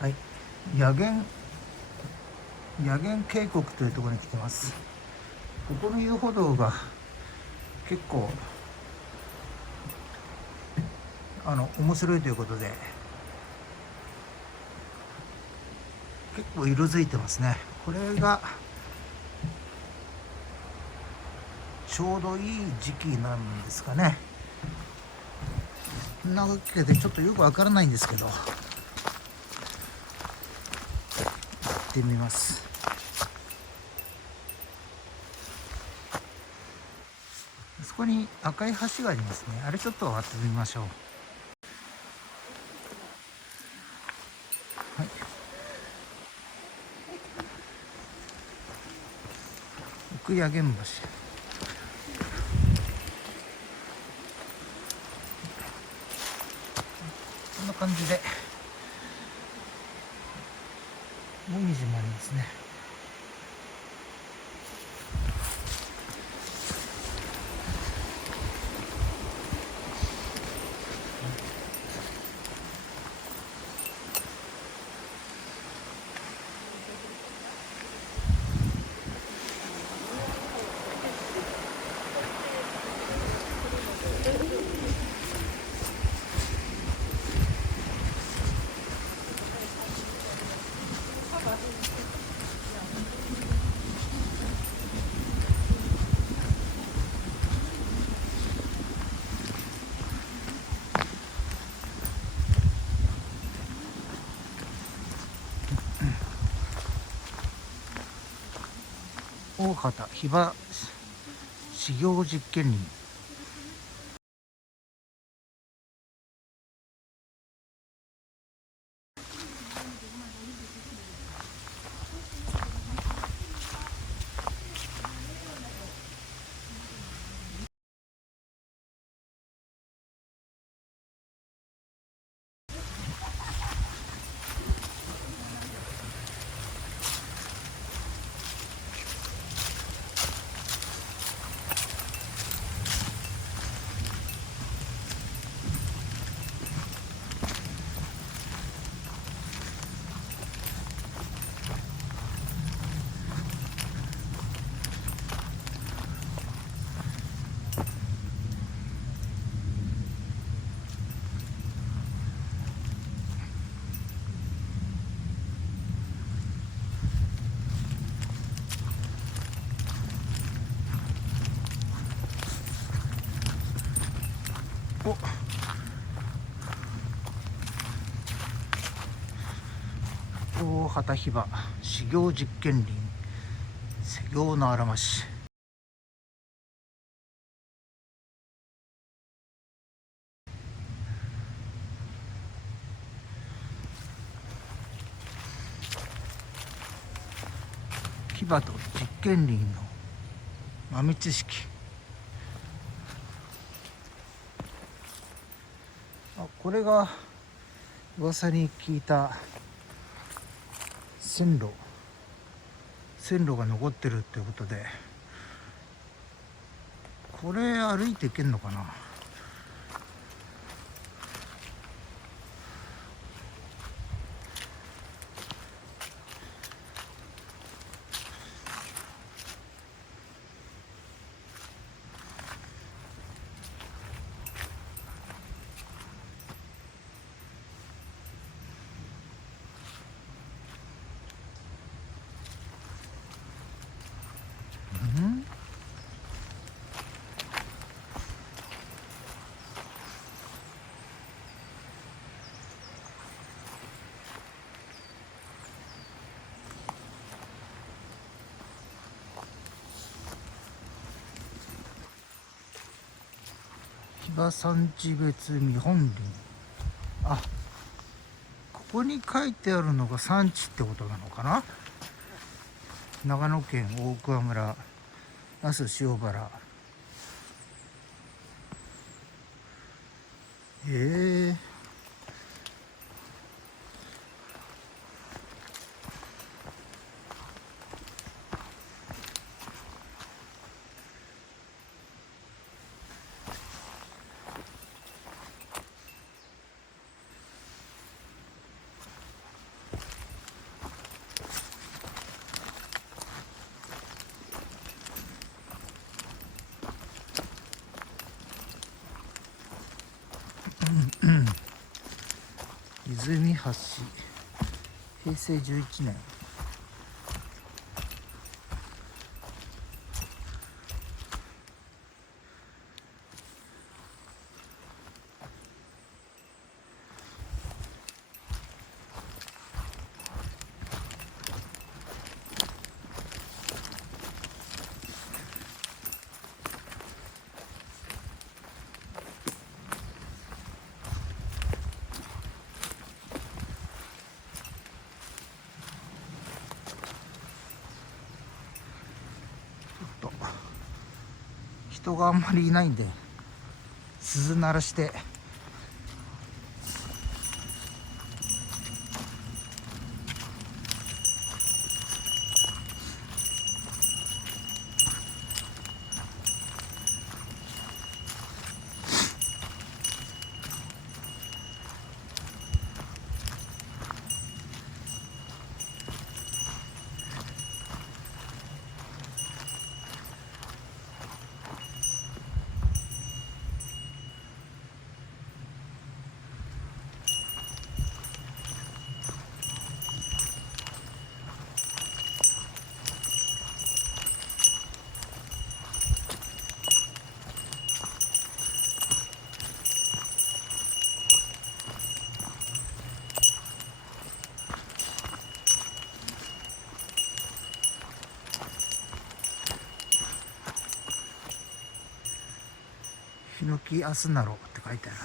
はい、野源渓谷というところに来てます。ここの遊歩道が結構面白いということで、結構色づいてますね。これがちょうどいい時期なんですかね。そんなわけでちょっとよくわからないんですけど、行ってみます。そこに赤い橋がありますね。あれちょっと渡ってみましょう。はい、奥野源橋、こんな感じでもみじもありますね。大畑檜場修行実験林。大畑檜場修行実験林、施行のあらまし。檜場と実験林の豆知識。これが噂に聞いた線路が残ってるってことで、これ歩いていけんのかな。檜場山地別見本林。ここに書いてあるのが産地ってことなのかな。長野県大桑村那須塩原。泉橋、平成11年。人があんまりいないんで鈴鳴らしてヒノキアスナロって書いてあるな。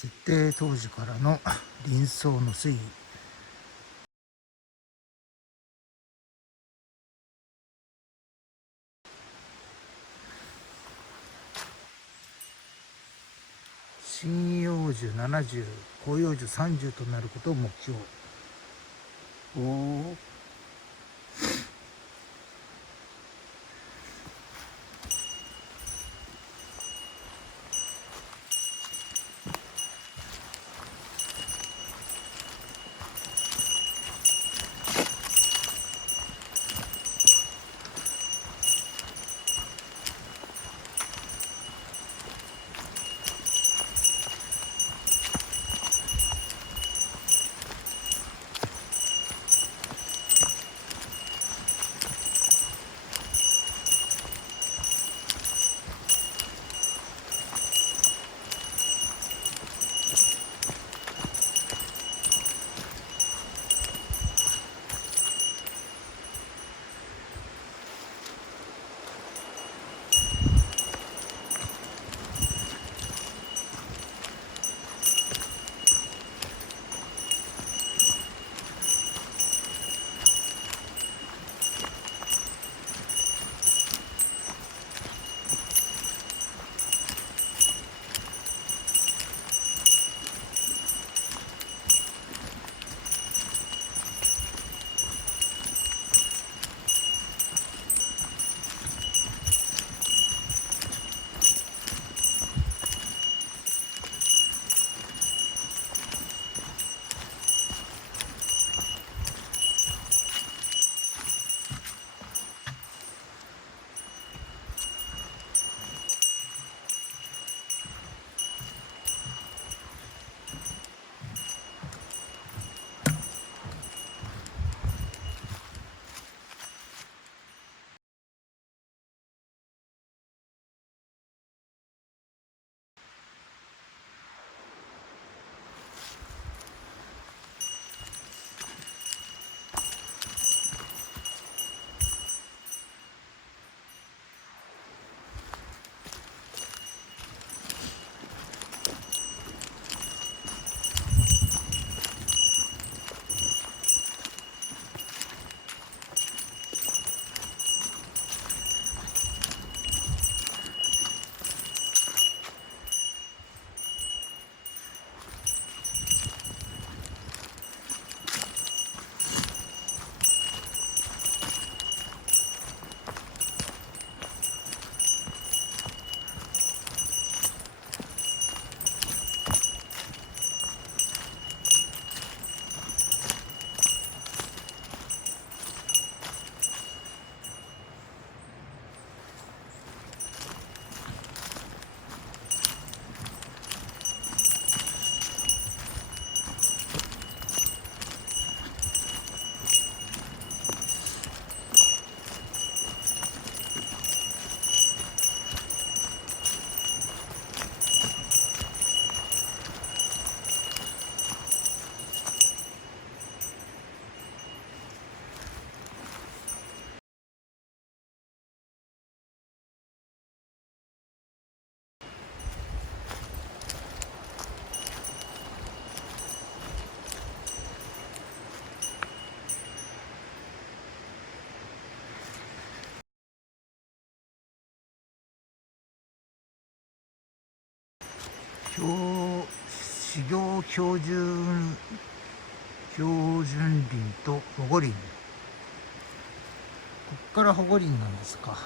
設定当時からの林相の推移。針葉樹70、広葉樹30となることを目標。おお。事業標準林と保護林。こっから保護林なんですか。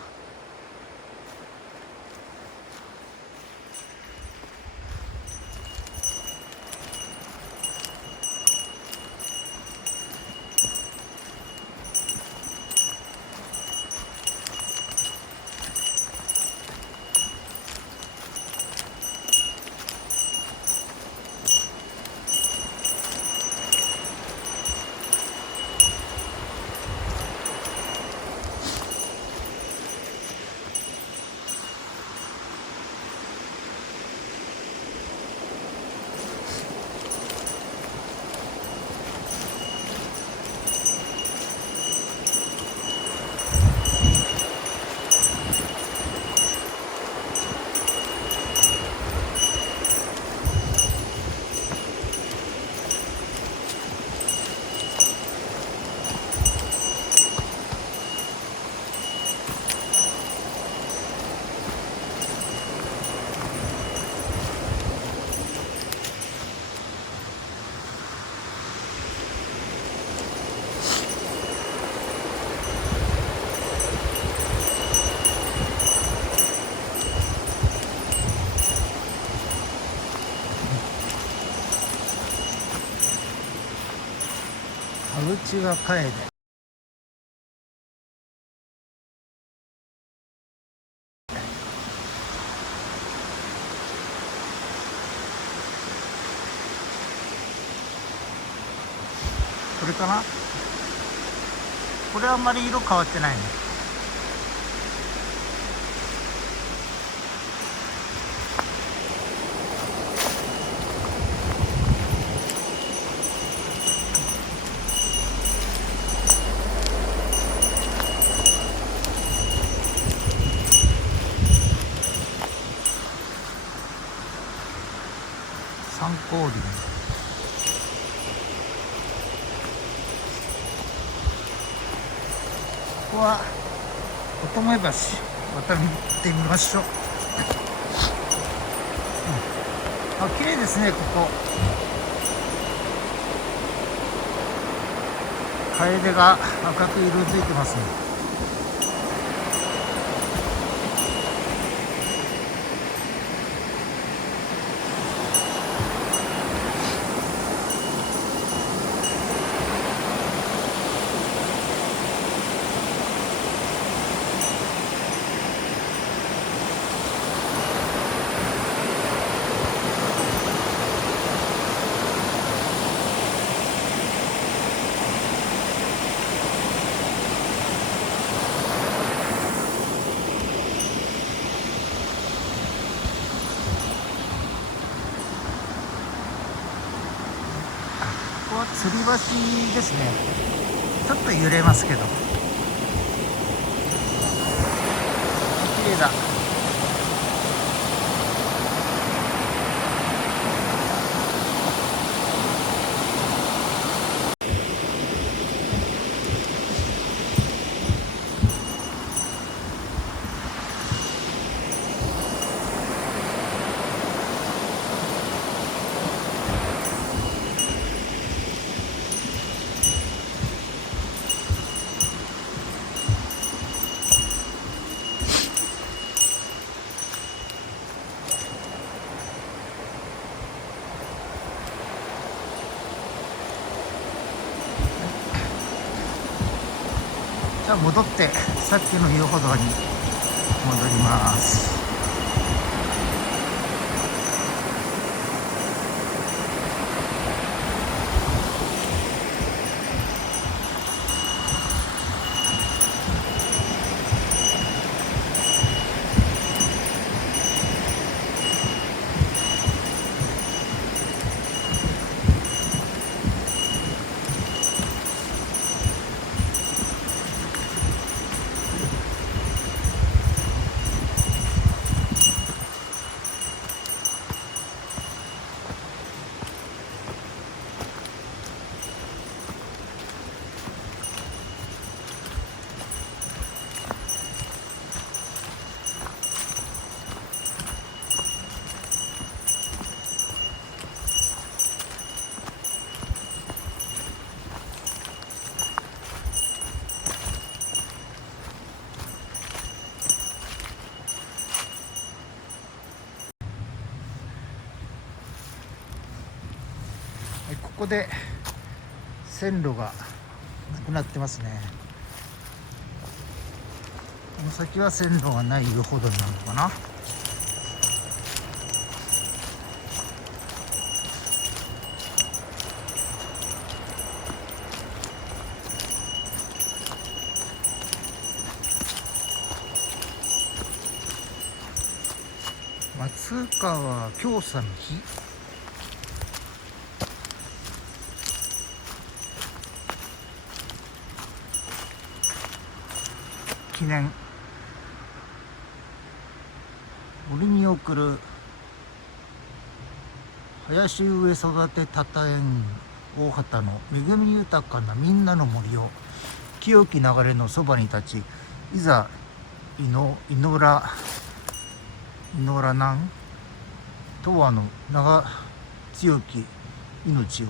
田口が楓。これかな。これはあんまり色変わってないね。参考林。ここは乙女橋渡ってみましょう。あ、綺麗ですね、ここ。楓が赤く色づいてますね。ここは吊り橋ですね。ちょっと揺れますけど綺麗だ。じゃあ戻ってさっきの遊歩道に戻ります。こで線路がなくなってますね。この先は線路がないほどになるのかな。松川京さんの日、記念、森に送る林植え育てたたえん大畑の恵み豊かなみんなの森を清き流れのそばに立ち、いざ祈らなんとわの長強き命を。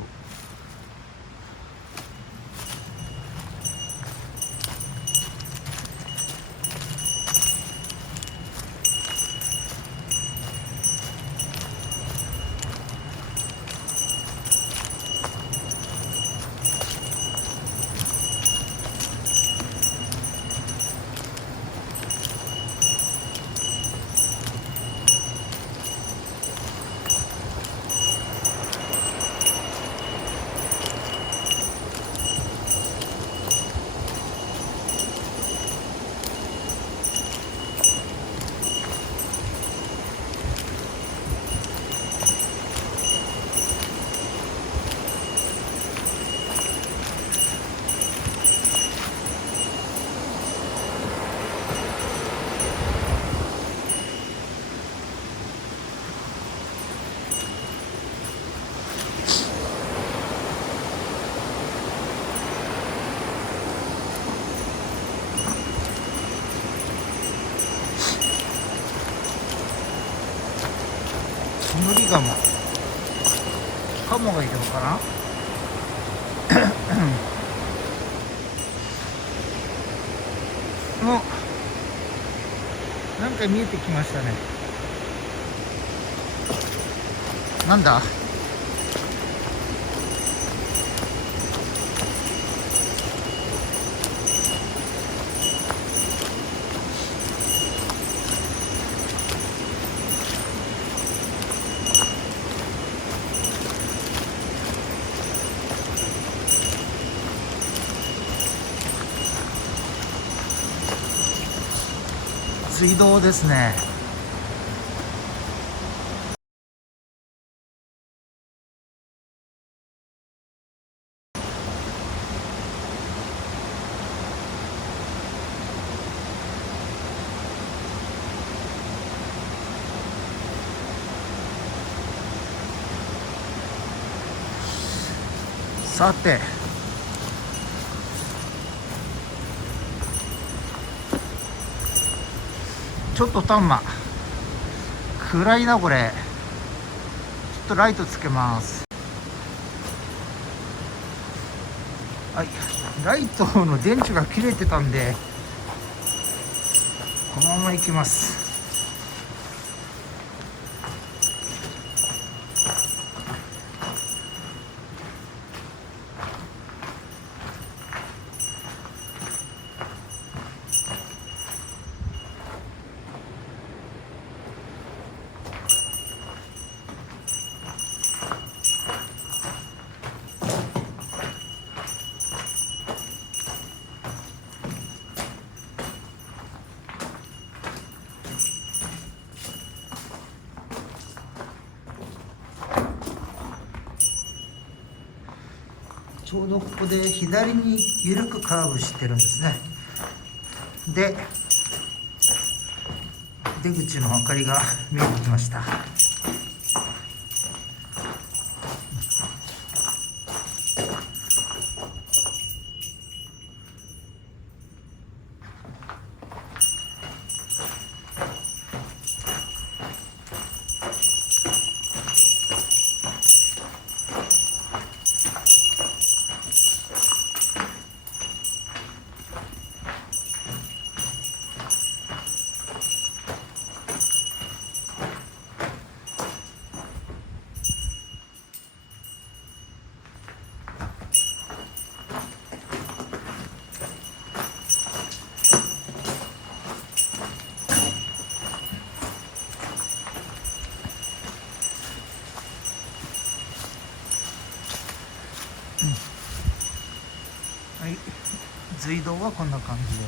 煙ガモ、カモがいるのかな。もうなんか見えてきましたね。なんだ。水道ですね。さて、ちょっとタンマ暗いなこれ。ちょっとライトつけます。はい、ライトの電池が切れてたんでこのまま行きます。ちょうどここで左に緩くカーブしてるんですね。で、出口の明かりが見えてきました。はい、隧道はこんな感じで。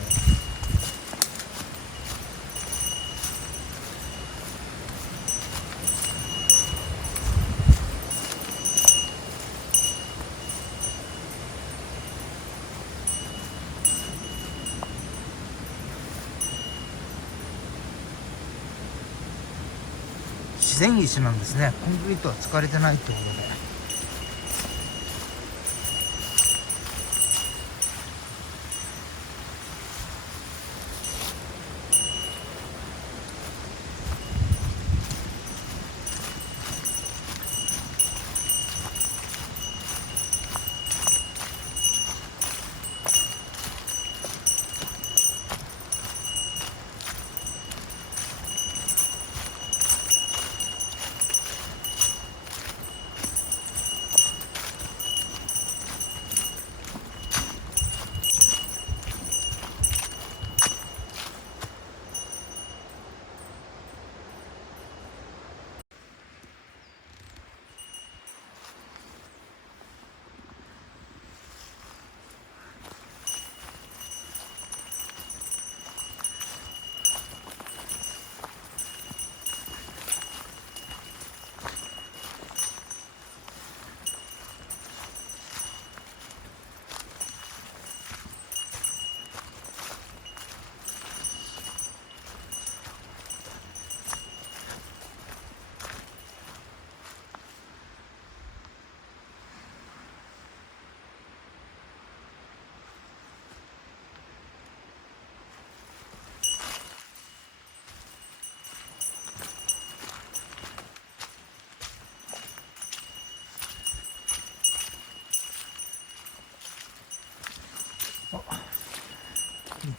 自然石なんですね。コンクリートは使われてないってことで。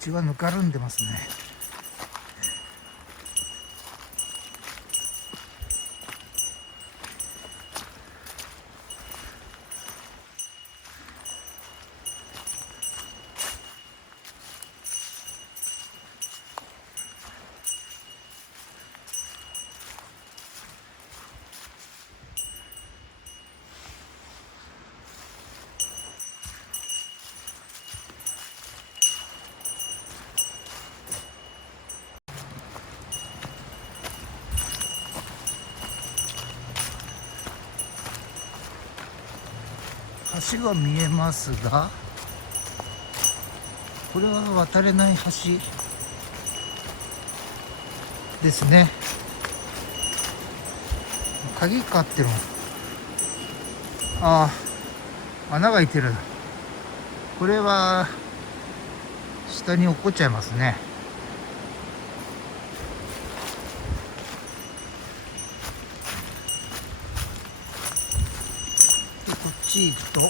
道がぬかるんでますね。橋が見えますが、これは渡れない橋ですね。鍵かってるの。ああ、穴が開いてる。これは下に落っこっちゃいますね。でこっち行くと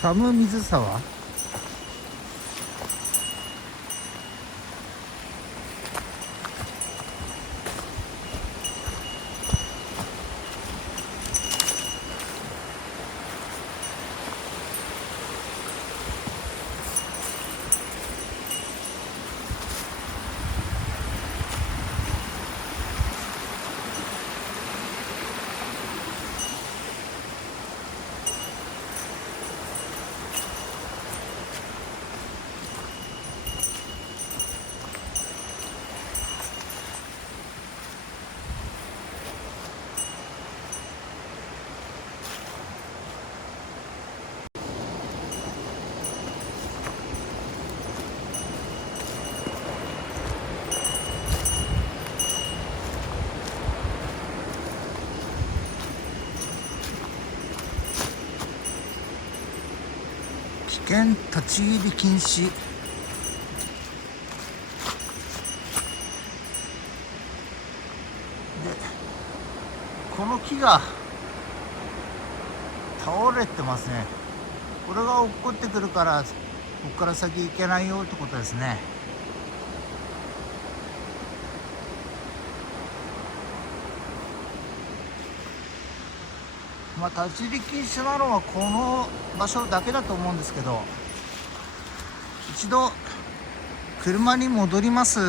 寒水沢。危険立ち入り禁止。でこの木が倒れてますね。これが落っこってくるからここから先行けないよってことですね。まあ立ち入り禁止なのはこの場所だけだと思うんですけど、一度車に戻ります。